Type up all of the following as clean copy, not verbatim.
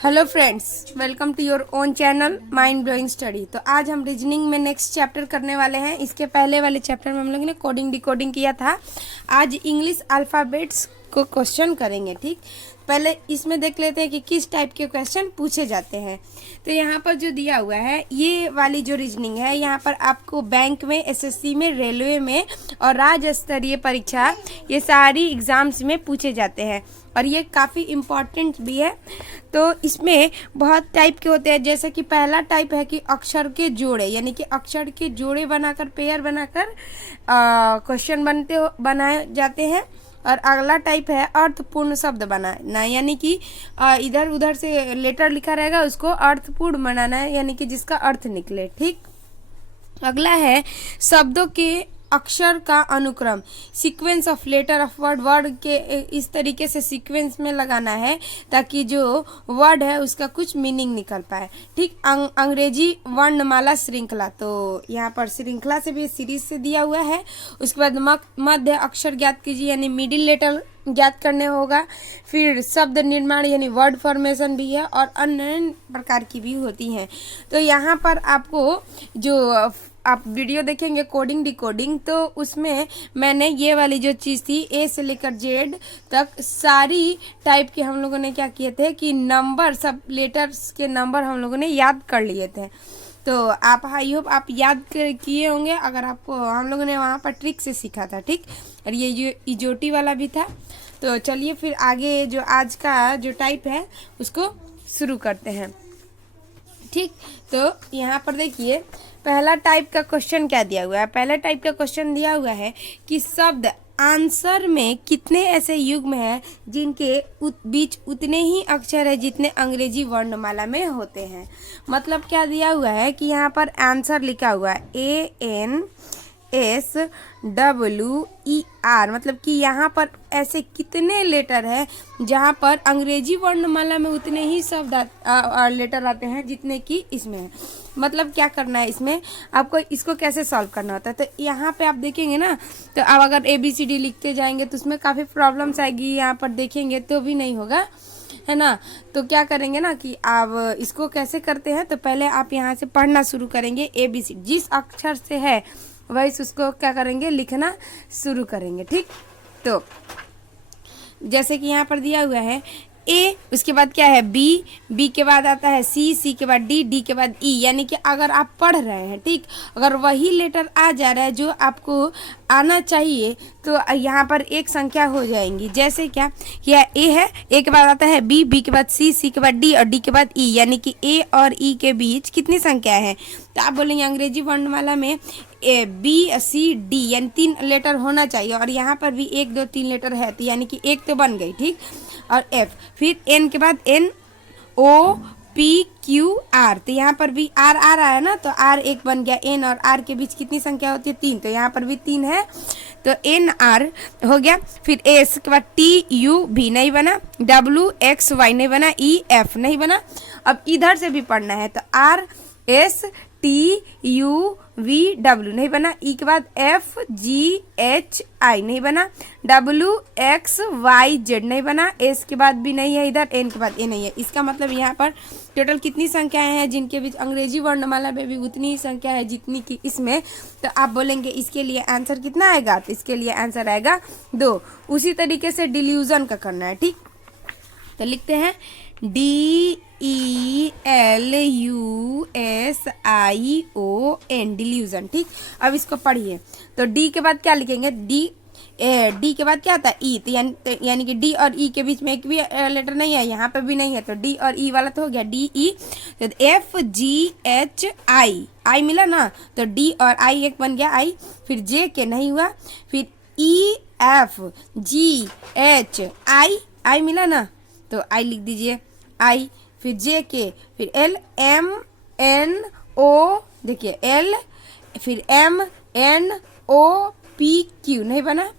Hello friends, welcome to your own channel mind blowing study. तो आज हम reasoning में नेक्स्ट चैप्टर करने वाले हैं। इसके पहले वाले चैप्टर में हम लोग ने कोडिंग डिकोडिंग किया था। आज इंग्लिश अल्फ़ाबेट्स को क्वेश्चन करेंगे। ठीक, पहले इसमें देख लेते हैं कि किस टाइप के क्वेश्चन पूछे जाते हैं। तो यहाँ पर जो दिया हुआ है ये वाली जो रीजनिंग है, यहाँ पर आपको बैंक में, एसएससी में, रेलवे में और राज्य स्तरीय परीक्षा, ये सारी एग्ज़ाम्स में पूछे जाते हैं और ये काफ़ी इम्पॉर्टेंट भी है। तो इसमें बहुत टाइप के होते हैं, जैसे कि पहला टाइप है कि अक्षर के जोड़े, यानी कि अक्षर के जोड़े बनाकर, पेयर बनाकर क्वेश्चन बनाए जाते हैं। और अगला टाइप है अर्थपूर्ण शब्द बनाना, यानी कि इधर उधर से लेटर लिखा रहेगा, उसको अर्थपूर्ण बनाना है, यानी कि जिसका अर्थ निकले। ठीक, अगला है शब्दों के अक्षर का अनुक्रम, sequence of letter of word, word के इस तरीके से सीक्वेंस में लगाना है ताकि जो वर्ड है उसका कुछ मीनिंग निकल पाए। ठीक, अंग्रेजी वर्णमाला श्रृंखला, तो यहाँ पर श्रृंखला से भी सीरीज से दिया हुआ है। उसके बाद मध्य अक्षर ज्ञात कीजिए, यानी मिडिल लेटर ज्ञात करने होगा। फिर शब्द निर्माण यानी वर्ड फॉर्मेशन भी है और अन्य प्रकार की भी होती हैं। तो यहाँ पर आपको जो आप वीडियो देखेंगे कोडिंग डिकोडिंग, तो उसमें मैंने ये वाली जो चीज़ थी ए से लेकर जेड तक सारी टाइप के हम लोगों ने क्या किए थे कि नंबर, सब लेटर्स के नंबर हम लोगों ने याद कर लिए थे। तो आप आई होप आप याद किए होंगे, अगर आपको हम लोगों ने वहाँ पर ट्रिक से सीखा था। ठीक, और ये जो इजोटी वाला भी था। तो चलिए फिर आगे जो आज का जो टाइप है उसको शुरू करते हैं। ठीक, तो यहाँ पर देखिए पहला टाइप का क्वेश्चन क्या दिया हुआ है। पहला टाइप का क्वेश्चन दिया हुआ है कि शब्द आंसर में कितने ऐसे युग्म हैं जिनके बीच उतने ही अक्षर है जितने अंग्रेजी वर्णमाला में होते हैं। मतलब क्या दिया हुआ है कि यहाँ पर आंसर लिखा हुआ है ANSWER, मतलब कि यहाँ पर ऐसे कितने लेटर है जहाँ पर अंग्रेजी वर्णमाला में उतने ही शब्द लेटर आते हैं जितने कि इसमें है। मतलब क्या करना है, इसमें आपको इसको कैसे सॉल्व करना होता है। तो यहाँ पे आप देखेंगे ना, तो आप अगर ABCD लिखते जाएंगे तो उसमें काफ़ी प्रॉब्लम्स आएगी। यहाँ पर देखेंगे तो भी नहीं होगा, है ना। तो क्या करेंगे ना कि आप इसको कैसे करते हैं, तो पहले आप यहाँ से पढ़ना शुरू करेंगे। ABCD जिस अक्षर से है वही उसको क्या करेंगे, लिखना शुरू करेंगे। ठीक, तो जैसे कि यहाँ पर दिया हुआ है ए, उसके बाद क्या है बी, बी के बाद आता है सी, सी के बाद डी, डी के बाद ई। यानी कि अगर आप पढ़ रहे हैं, ठीक, अगर वही लेटर आ जा रहा है जो आपको आना चाहिए, तो यहाँ पर एक संख्या हो जाएंगी। जैसे क्या ए है, ए के बाद आता है बी, बी के बाद सी, सी के बाद डी और डी के बाद ई। यानी कि ए और ई के बीच कितनी संख्या है, तो आप बोलेंगे अंग्रेजी वर्णमाला में ए बी सी डी, यानी 3 लेटर होना चाहिए। और यहाँ पर भी 1 2 3 लेटर है, तो यानी कि 1 तो बन गई। ठीक, और एफ, फिर एन के बाद NOPQR, तो यहाँ पर भी आर आ रहा है ना, तो आर एक बन गया। एन और आर के बीच कितनी संख्या होती है, 3, तो यहाँ पर भी 3 है, तो NR हो गया। फिर एस के बाद TUV नहीं बना, WXY नहीं बना, EF नहीं बना। अब इधर से भी पढ़ना है, तो RSTUVW नहीं बना, ई के बाद FGHI नहीं बना, WXYZ नहीं बना, एस के बाद भी नहीं है इधर, एन के बाद ए नहीं है। इसका मतलब यहाँ पर टोटल कितनी संख्याएं हैं जिनके बीच अंग्रेजी वर्णमाला में भी उतनी ही संख्या है जितनी कि इसमें। तो आप बोलेंगे इसके लिए आंसर कितना आएगा, तो इसके लिए आंसर आएगा 2। उसी तरीके से डिल्यूजन का करना है। ठीक, तो लिखते हैं DELUSION, डिल्यूजन। ठीक, अब इसको पढ़िए। तो डी के बाद क्या लिखेंगे, डी के बाद क्या आता है ई, तो यानी कि डी और ई के बीच में एक भी लेटर नहीं है, यहाँ पे भी नहीं है, तो डी और ई वाला तो हो गया DE। तो FGHI, आई मिला ना, तो डी और आई एक बन गया आई। फिर जे के नहीं हुआ, फिर EFGHI, आई मिला ना, तो आई लिख दीजिए आई। फिर जे के, फिर LMNO, देखिए L, फिर MNOPQ नहीं बना,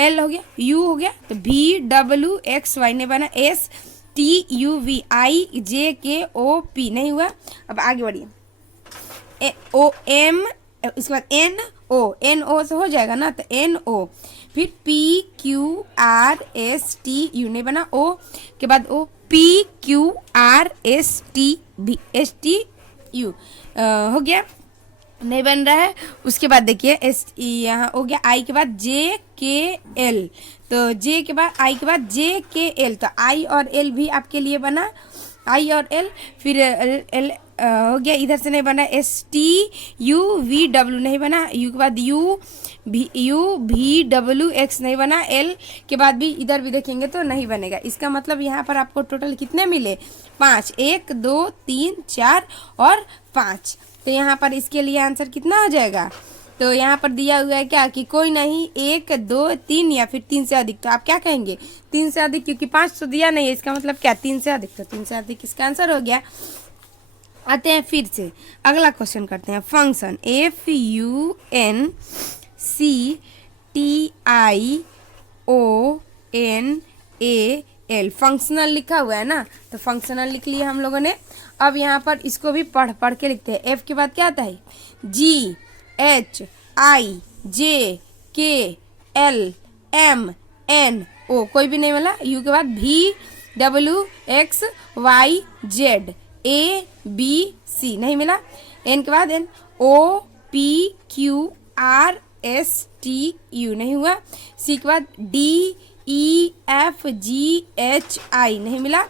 L हो गया, U हो गया, तो VWXY नहीं बना, STUVIJKOP नहीं हुआ। अब आगे बढ़िए, OM, उसके बाद NO से हो जाएगा ना, तो NO, फिर PQRSTU नहीं बना, O के बाद O, PQRSTU हो गया, नहीं बन रहा है। उसके बाद देखिए एस यहाँ हो गया, आई के बाद JKL, तो जे के बाद आई के बाद JKL, तो आई और एल भी आपके लिए बना, आई और एल। फिर एल हो गया, इधर से नहीं बना, STUVW नहीं बना, यू के बाद UVWX नहीं बना, एल के बाद भी इधर भी देखेंगे तो नहीं बनेगा। इसका मतलब यहाँ पर आपको टोटल कितने मिले, 5, 1 2 3 4 और 5। तो यहाँ पर इसके लिए आंसर कितना हो जाएगा, तो यहाँ पर दिया हुआ है क्या कि कोई नहीं, 1 2 3 या फिर 3 से अधिक, तो आप क्या कहेंगे 3 से अधिक, क्योंकि 5 तो दिया नहीं है, इसका मतलब क्या 3 से अधिक, तो 3 से अधिक इसका आंसर हो गया। आते हैं फिर से अगला क्वेश्चन करते हैं। फंक्शन FUNCTIONAL, फंक्शनल लिखा हुआ है ना, तो फंक्शनल लिख लिया हम लोगों ने। अब यहाँ पर इसको भी पढ़ के लिखते हैं। एफ के बाद क्या आता है, GHIJKLMNO, कोई भी नहीं मिला। यू के बाद VWXYZ ABC नहीं मिला। एन के बाद NOPQRSTU नहीं हुआ। सी के बाद DEFGHI नहीं मिला।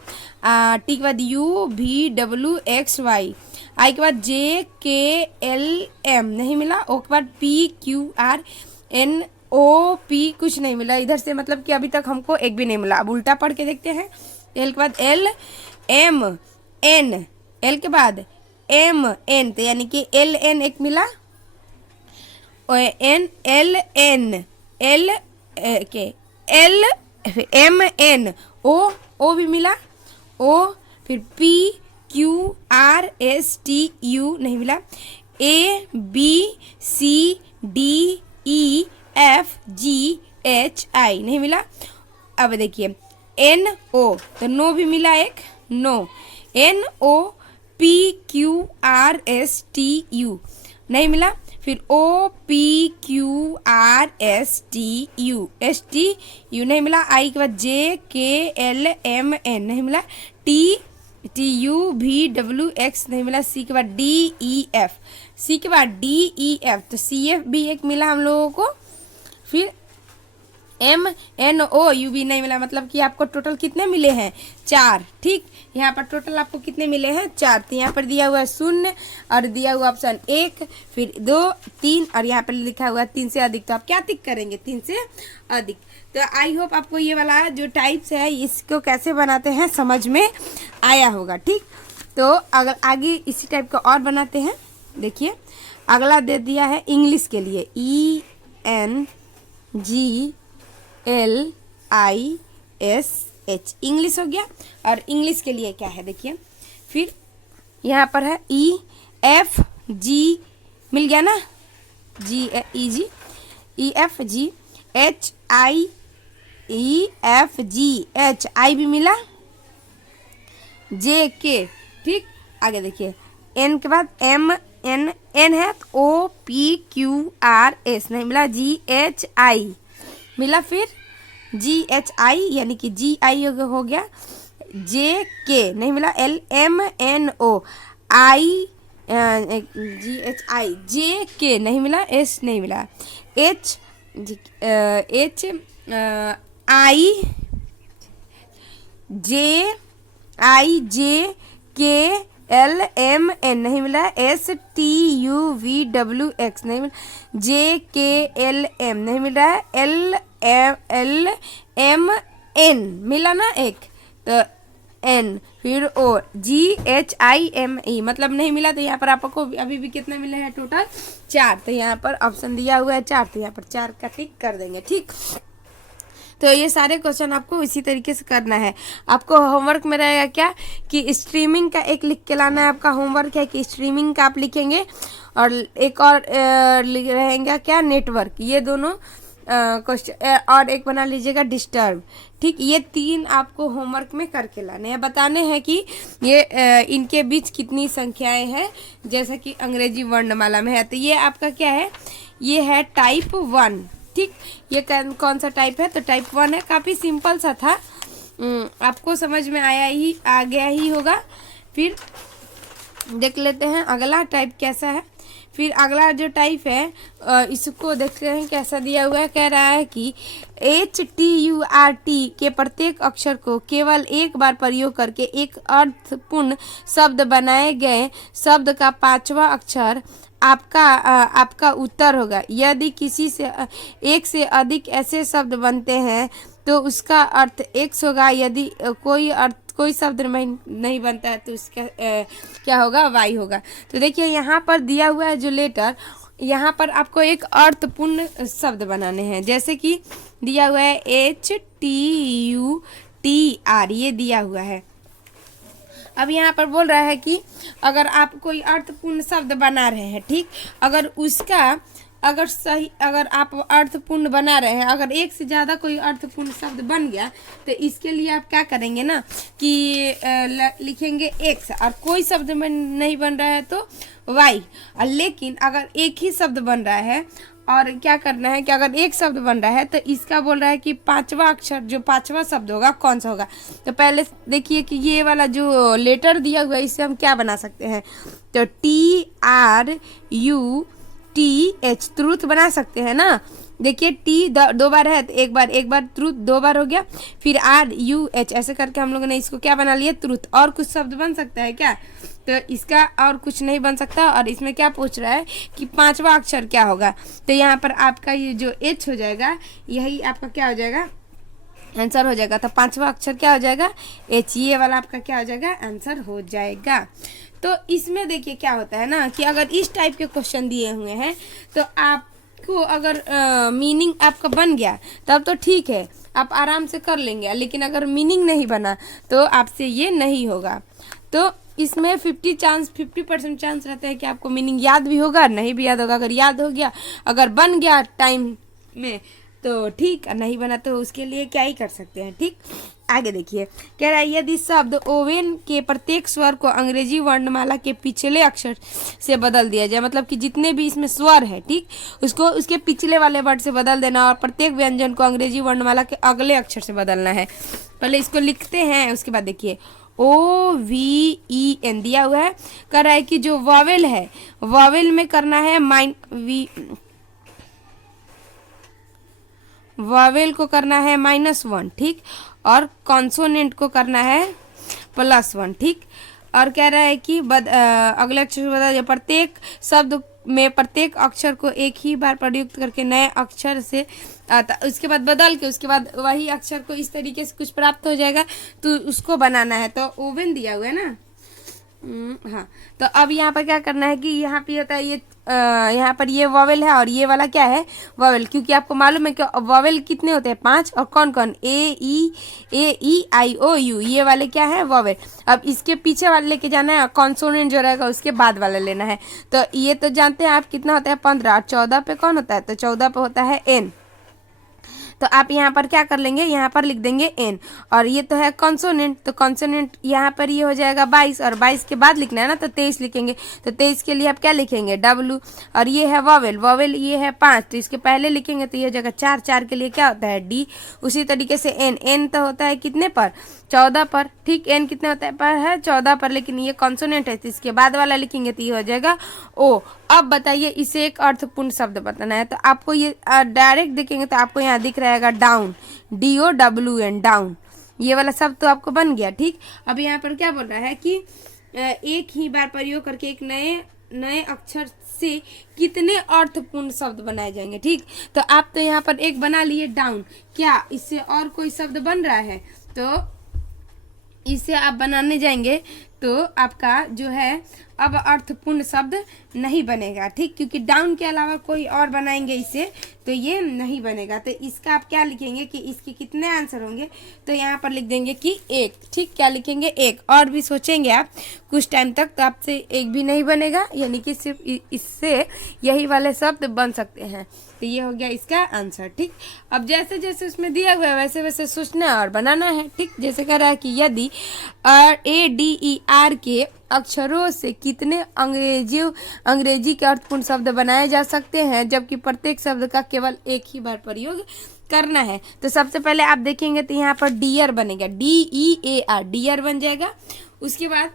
टी के बाद UVWXY, आई के बाद JKLM नहीं मिला। ओ के बाद PQRNOP कुछ नहीं मिला इधर से, मतलब कि अभी तक हमको एक भी नहीं मिला। अब उल्टा पढ़ के देखते हैं। एल के बाद LMN, एल के बाद MN, तो यानी कि LN एक मिला, LN MN, O भी मिला, O फिर PQRSTU नहीं मिला, ABCDEFGHI नहीं मिला। अब देखिए NO, तो नो भी मिला एक, नो, NOPQRSTU नहीं मिला। फिर OPQRSTU नहीं मिला। आई के बाद JKLMN नहीं मिला। TUVWX नहीं मिला। सी के बाद DEF, सी के बाद DEF, तो CF भी एक मिला हम लोगों को। फिर MNO भी नहीं मिला, मतलब कि आपको टोटल कितने मिले हैं, 4। ठीक, यहाँ पर टोटल आपको कितने मिले हैं, 4। तो यहाँ पर दिया हुआ है 0 और दिया हुआ ऑप्शन 1, फिर 2 3 और यहाँ पर लिखा हुआ है 3 से अधिक, तो आप क्या टिक करेंगे, 3 से अधिक। तो आई होप आपको ये वाला जो टाइप्स है इसको कैसे बनाते हैं समझ में आया होगा। ठीक, तो अगर आगे इसी टाइप का और बनाते हैं। देखिए अगला दे दिया है इंग्लिश के लिए, ENGLISH, इंग्लिश हो गया। और इंग्लिश के लिए क्या है देखिए, फिर यहाँ पर है EFG मिल गया ना, EFGHIEFGH, आई भी मिला, JK। ठीक, आगे देखिए N के बाद MN है, तो OPQRS नहीं मिला, GHI मिला। फिर GHI यानी कि GI हो गया, JK नहीं मिला, LMNO, GHI, JK नहीं मिला, S नहीं मिला, HIJKLMN नहीं मिला, STUVWX नहीं मिला, JKLM नहीं मिला, LMN मिला ना एक, तो N, फिर O, GHIME मतलब नहीं मिला। तो यहाँ पर आपको अभी भी कितने मिले हैं, टोटल 4। तो यहाँ पर ऑप्शन दिया हुआ है 4, तो यहाँ पर 4 का टिक कर देंगे। ठीक, तो ये सारे क्वेश्चन आपको इसी तरीके से करना है। आपको होमवर्क में रहेगा क्या कि स्ट्रीमिंग का एक लिख के लाना है। आपका होमवर्क है कि स्ट्रीमिंग का आप लिखेंगे, और एक और रहेगा क्या, नेटवर्क। ये दोनों क्वेश्चन, और एक बना लीजिएगा डिस्टर्ब। ठीक, ये 3 आपको होमवर्क में करके लाने हैं। बताने हैं कि ये इनके बीच कितनी संख्याएं हैं, जैसा कि अंग्रेजी वर्णमाला में है। तो ये आपका क्या है, ये है टाइप 1। ठीक, ये कौन सा टाइप है, तो टाइप 1 है। काफ़ी सिंपल सा था, आपको समझ में आ गया ही होगा। फिर देख लेते हैं अगला टाइप कैसा है। फिर अगला जो टाइप है इसको देखते हैं कैसा दिया हुआ है। कह रहा है कि HTURT के प्रत्येक अक्षर को केवल एक बार प्रयोग करके एक अर्थपूर्ण शब्द बनाए गए शब्द का पांचवा अक्षर आपका उत्तर होगा। यदि किसी से एक से अधिक ऐसे शब्द बनते हैं तो उसका अर्थ X होगा। यदि कोई शब्द नहीं बनता है तो उसका क्या होगा, Y होगा। तो देखिए यहाँ पर दिया हुआ है जो लेटर, यहाँ पर आपको एक अर्थपूर्ण शब्द बनाने हैं। जैसे कि दिया हुआ है HTUTR, ये दिया हुआ है। अब यहाँ पर बोल रहा है कि अगर आप कोई अर्थपूर्ण शब्द बना रहे हैं, ठीक, अगर आप अर्थपूर्ण बना रहे हैं, अगर एक से ज़्यादा कोई अर्थपूर्ण शब्द बन गया तो इसके लिए आप क्या करेंगे ना कि लिखेंगे X, और कोई शब्द में नहीं बन रहा है तो Y। लेकिन अगर एक ही शब्द बन रहा है और क्या करना है कि अगर एक शब्द बन रहा है तो इसका बोल रहा है कि पांचवा अक्षर जो पांचवा शब्द होगा कौन सा होगा। तो पहले देखिए कि ये वाला जो लेटर दिया हुआ है इससे हम क्या बना सकते हैं। तो TRUTH ट्रूथ बना सकते हैं ना। देखिए T दो बार है तो एक बार ट्रूथ, दो बार हो गया। फिर RUH ऐसे करके हम लोगों ने इसको क्या बना लिया, ट्रूथ। और कुछ शब्द बन सकता है क्या, तो इसका और कुछ नहीं बन सकता। और इसमें क्या पूछ रहा है कि पांचवा अक्षर क्या होगा। तो यहाँ पर आपका ये जो H हो जाएगा, यही आपका क्या हो जाएगा, आंसर हो जाएगा। तो पांचवा अक्षर क्या हो जाएगा, H, ये वाला आपका क्या हो जाएगा, आंसर हो जाएगा। तो इसमें देखिए क्या होता है ना कि अगर इस टाइप के क्वेश्चन दिए हुए हैं तो आपको अगर मीनिंग आपका बन गया तब तो ठीक है, आप आराम से कर लेंगे। लेकिन अगर मीनिंग नहीं बना तो आपसे ये नहीं होगा। तो इसमें 50% चांस रहता है कि आपको मीनिंग याद भी होगा, नहीं भी याद होगा। अगर याद हो गया, अगर बन गया टाइम में तो ठीक, नहीं बना तो उसके लिए क्या ही कर सकते हैं। ठीक, आगे देखिए कह रहा है यदि शब्द ओवेन के प्रत्येक स्वर को अंग्रेजी वर्णमाला के पिछले अक्षर से बदल दिया जाए, मतलब कि जितने भी इसमें स्वर है, ठीक, उसको उसके पिछले वाले वर्ड से बदल देना और प्रत्येक व्यंजन को अंग्रेजी वर्णमाला के अगले अक्षर से बदलना है। पहले इसको लिखते हैं, उसके बाद देखिए OVEN दिया हुआ है। कह रहा है कि जो वॉवेल है, वॉवेल में करना है वॉवेल को करना है -1, ठीक, और कॉन्सोनेंट को करना है +1, ठीक। और कह रहा है कि अगले अक्षर से बदल, प्रत्येक शब्द में प्रत्येक अक्षर को एक ही बार प्रयुक्त करके नए अक्षर से उसके बाद बदल के उसके बाद वही अक्षर को इस तरीके से कुछ प्राप्त हो जाएगा, तो उसको बनाना है। तो ओवन दिया हुआ है ना, हाँ। तो अब यहाँ पर क्या करना है कि यहाँ पे होता है ये यहाँ पर ये वॉवेल है और ये वाला क्या है, वॉवेल। क्योंकि आपको मालूम है कि वॉवेल कितने होते हैं, 5, और कौन कौन, AEIOU, ये वाले क्या है, वॉवेल। अब इसके पीछे वाले लेके जाना है, कॉन्सोनेंट जो रहेगा उसके बाद वाला लेना है। तो ये तो जानते हैं आप कितना होता है, 15, और 14 पे कौन होता है, तो 14 पे होता है N। तो आप यहाँ पर क्या कर लेंगे, यहाँ पर लिख देंगे N। और ये तो है कॉन्सोनेंट, तो कॉन्सोनेंट यहाँ पर ये हो जाएगा 22, और 22 के बाद लिखना है ना, तो 23 लिखेंगे। तो 23 के लिए आप क्या लिखेंगे, W। और ये है वॉवेल, वॉवेल ये है 5, तो इसके पहले लिखेंगे तो ये हो जाएगा 4, 4 के लिए क्या होता है, D। उसी तरीके से N, N तो होता है कितने पर, 14 पर, ठीक। N कितने होता है पर, है 14 पर, लेकिन ये कॉन्सोनेंट है तो इसके बाद वाला लिखेंगे तो ये हो जाएगा O। अब बताइए इसे एक अर्थपूर्ण शब्द बताना है। तो आपको ये डायरेक्ट देखेंगे तो आपको यहाँ दिख रहेगा डाउन, DOWN, डाउन, ये वाला शब्द तो आपको बन गया, ठीक। अब यहाँ पर क्या बोल रहा है कि एक ही बार प्रयोग करके एक नए अक्षर से कितने अर्थपूर्ण शब्द बनाए जाएंगे, ठीक। तो आप तो यहाँ पर एक बना लिए डाउन, क्या इससे और कोई शब्द बन रहा है, तो इसे आप बनाने जाएंगे तो आपका जो है अब अर्थपूर्ण शब्द नहीं बनेगा, ठीक। क्योंकि डाउन के अलावा कोई और बनाएंगे इसे तो ये नहीं बनेगा। तो इसका आप क्या लिखेंगे कि इसके कितने आंसर होंगे, तो यहाँ पर लिख देंगे कि 1, ठीक। क्या लिखेंगे, 1। और भी सोचेंगे आप कुछ टाइम तक तो आपसे एक भी नहीं बनेगा, यानी कि सिर्फ इससे यही वाले शब्द बन सकते हैं। तो ये हो गया इसका आंसर, ठीक। अब जैसे जैसे उसमें दिया हुआ है वैसे वैसे सोचना और बनाना है, ठीक। जैसे कह रहा है कि यदि ADER के अक्षरों से कितने अंग्रेजी के अर्थपूर्ण शब्द बनाए जा सकते हैं जबकि प्रत्येक शब्द का केवल एक ही बार प्रयोग करना है। तो सबसे पहले आप देखेंगे तो यहाँ पर डियर बनेगा, DEAR, डियर बन जाएगा। उसके बाद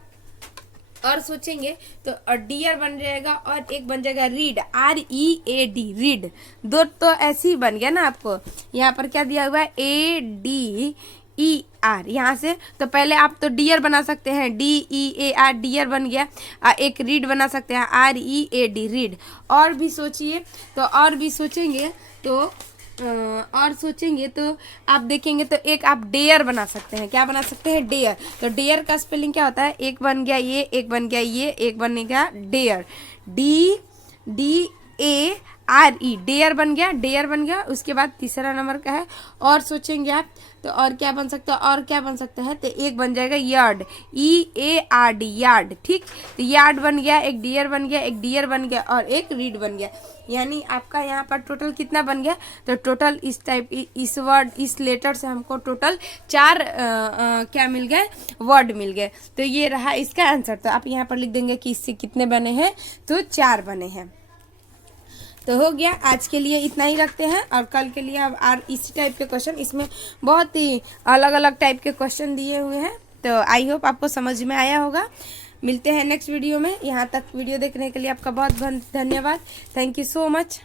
और सोचेंगे तो डियर बन जाएगा और एक बन जाएगा रीड, READ, रीड। दो तो ऐसे ही बन गया ना। आपको यहाँ पर क्या दिया हुआ है, ADER यहाँ से। तो पहले आप तो डियर बना सकते हैं, DEAR, डियर बन गया। एक रीड बना सकते हैं, READ, रीड। और भी सोचिए तो और भी सोचेंगे तो आप देखेंगे तो एक आप डेयर बना सकते हैं। क्या बना सकते हैं, डेयर। तो डेयर का स्पेलिंग क्या होता है, एक बन गया ये, एक बन गया ये, एक बन गया डेयर, DEARE, डेयर बन गया, डेयर बन गया। उसके बाद तीसरा नंबर का है और सोचेंगे आप तो और क्या बन सकता है, और क्या बन सकता है, तो एक बन जाएगा यार्ड, EARD, यार्ड। ठीक, तो यार्ड बन गया, एक डियर बन गया, एक डियर बन गया और एक रीड बन गया। यानी आपका यहाँ पर टोटल कितना बन गया, तो टोटल इस टाइप इस वर्ड इस लेटर से हमको टोटल 4 क्या मिल गए, वर्ड मिल गए। तो ये रहा इसका आंसर। तो आप यहाँ पर लिख देंगे कि इससे कितने बने हैं, तो 4 बने हैं। तो हो गया, आज के लिए इतना ही रखते हैं और कल के लिए अब और इसी टाइप के क्वेश्चन, इसमें बहुत ही अलग अलग टाइप के क्वेश्चन दिए हुए हैं। तो आई होप आपको समझ में आया होगा। मिलते हैं नेक्स्ट वीडियो में। यहाँ तक वीडियो देखने के लिए आपका बहुत बहुत धन्यवाद। Thank you so much.